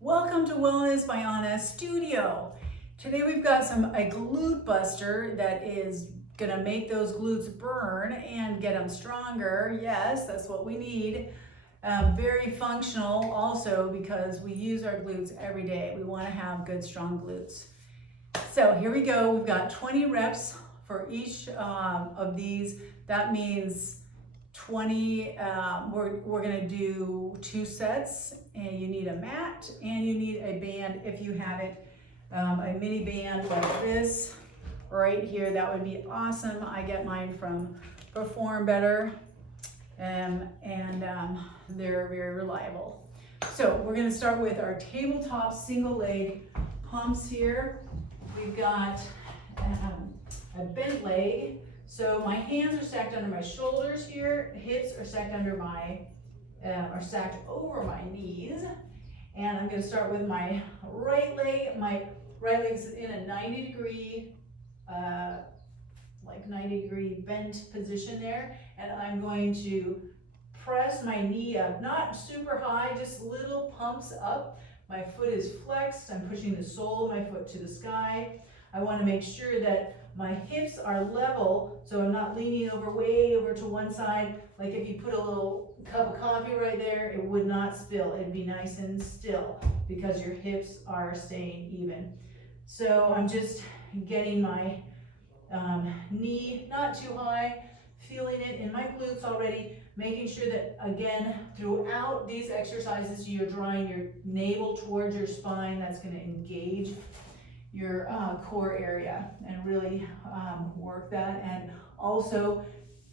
Welcome to Wellness by Anna Studio. Today we've got a glute buster that is gonna make those glutes burn and get them stronger. Yes, that's what we need. Very functional also because we use our glutes every day. We wanna have good, strong glutes. So here we go. We've got 20 reps for each of these. That means 20, we're gonna do 2 sets, and you need a mat and you need a band if you have it, a mini band like this right here. That would be awesome. I get mine from Perform Better, and they're very reliable. So we're gonna start with our tabletop single leg pumps here. We've got a bent leg. So my hands are stacked under my shoulders here, hips are stacked under are stacked over my knees. And I'm gonna start with my right leg. My right leg's in a 90 degree bent position there. And I'm going to press my knee up, not super high, just little pumps up. My foot is flexed, I'm pushing the sole of my foot to the sky. I wanna make sure that my hips are level, so I'm not leaning way over to one side. Like if you put a little cup of coffee right there, it would not spill. It'd be nice and still because your hips are staying even. So I'm just getting my knee not too high, feeling it in my glutes already, making sure that, again, throughout these exercises, you're drawing your navel towards your spine. That's gonna engage your core area and really work that, and also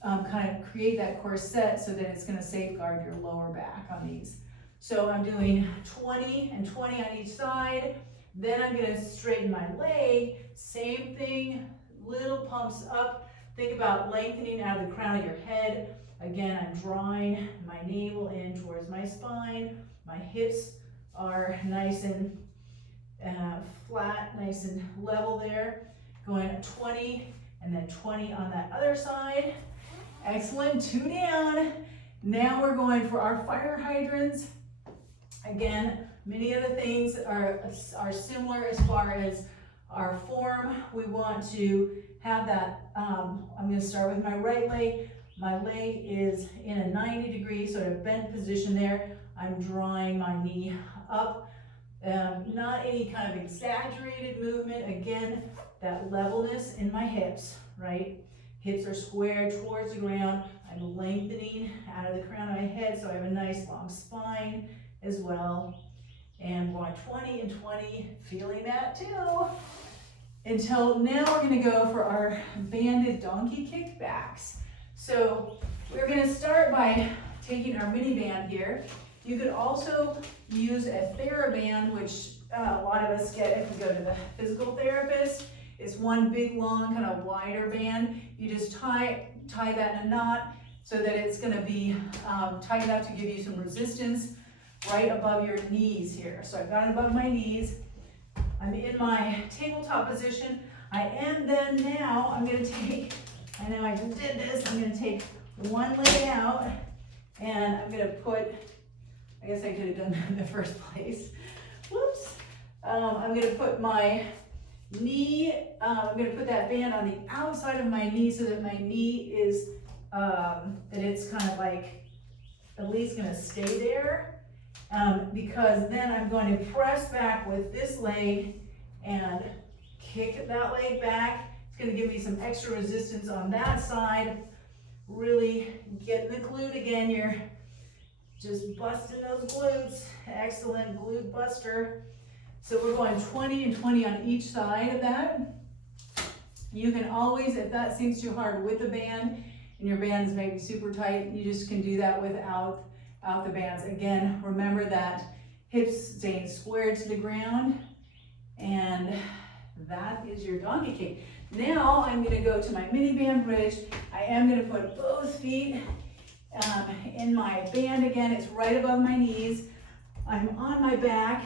kind of create that corset so that it's going to safeguard your lower back on these. So I'm doing 20 and 20 on each side. Then I'm going to straighten my leg. Same thing, little pumps up. Think about lengthening out of the crown of your head. Again, I'm drawing my navel in towards my spine. My hips are nice and flat, nice and level there. Going 20 and then 20 on that other side. Excellent, 2 down. Now we're going for our fire hydrants. Again, many of the things are similar as far as our form. We want to have that, I'm gonna start with my right leg. My leg is in a 90 degree sort of bent position there. I'm drawing my knee up. Not any kind of exaggerated movement. Again, that levelness in my hips, right? Hips are squared towards the ground. I'm lengthening out of the crown of my head so I have a nice long spine as well. And going 20 and 20, feeling that too. Until now we're gonna go for our banded donkey kickbacks. So we're gonna start by taking our mini band here. You could also use a TheraBand, which a lot of us get if we go to the physical therapist. It's one big, long, kind of wider band. You just tie that in a knot so that it's gonna be tight enough to give you some resistance right above your knees here. So I've got it above my knees. I'm in my tabletop position. Now I'm gonna take, I know I just did this, I'm gonna take one leg out and I'm gonna put, I guess I could have done that in the first place. Whoops. I'm gonna put my knee, I'm gonna put that band on the outside of my knee so that my knee is, that it's kind of like at least gonna stay there. Because then I'm going to press back with this leg and kick that leg back. It's gonna give me some extra resistance on that side. Really getting the glute again. You're just busting those glutes. Excellent glute buster. So we're going 20 and 20 on each side of that. You can always, if that seems too hard with the band and your band is maybe super tight, you just can do that without the bands. Again, remember that hips staying squared to the ground, and that is your donkey kick. Now I'm gonna go to my mini band bridge. I am gonna put both feet in my band again. It's right above my knees. I'm on my back.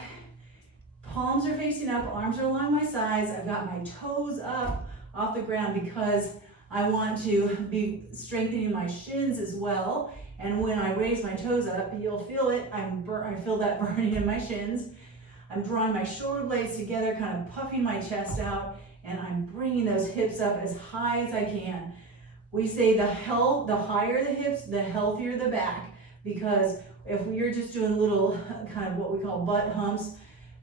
Palms are facing up, arms are along my sides. I've got my toes up off the ground because I want to be strengthening my shins as well. And when I raise my toes up, you'll feel it. I feel that burning in my shins. I'm drawing my shoulder blades together, kind of puffing my chest out, and I'm bringing those hips up as high as I can. We say the higher the hips, the healthier the back, because if we're just doing little kind of what we call butt humps,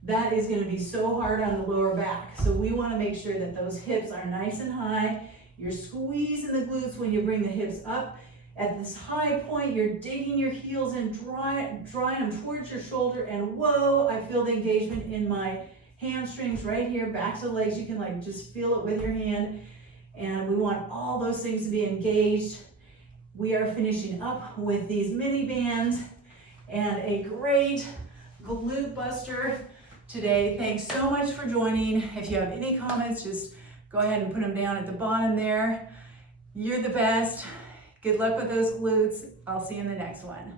that is going to be so hard on the lower back. So we want to make sure that those hips are nice and high. You're squeezing the glutes when you bring the hips up. At this high point, you're digging your heels in, drawing them towards your shoulder, and whoa, I feel the engagement in my hamstrings right here, back to the legs. You can like just feel it with your hand. And we want all those things to be engaged. We are finishing up with these mini bands and a great glute buster today. Thanks so much for joining. If you have any comments, just go ahead and put them down at the bottom there. You're the best. Good luck with those glutes. I'll see you in the next one.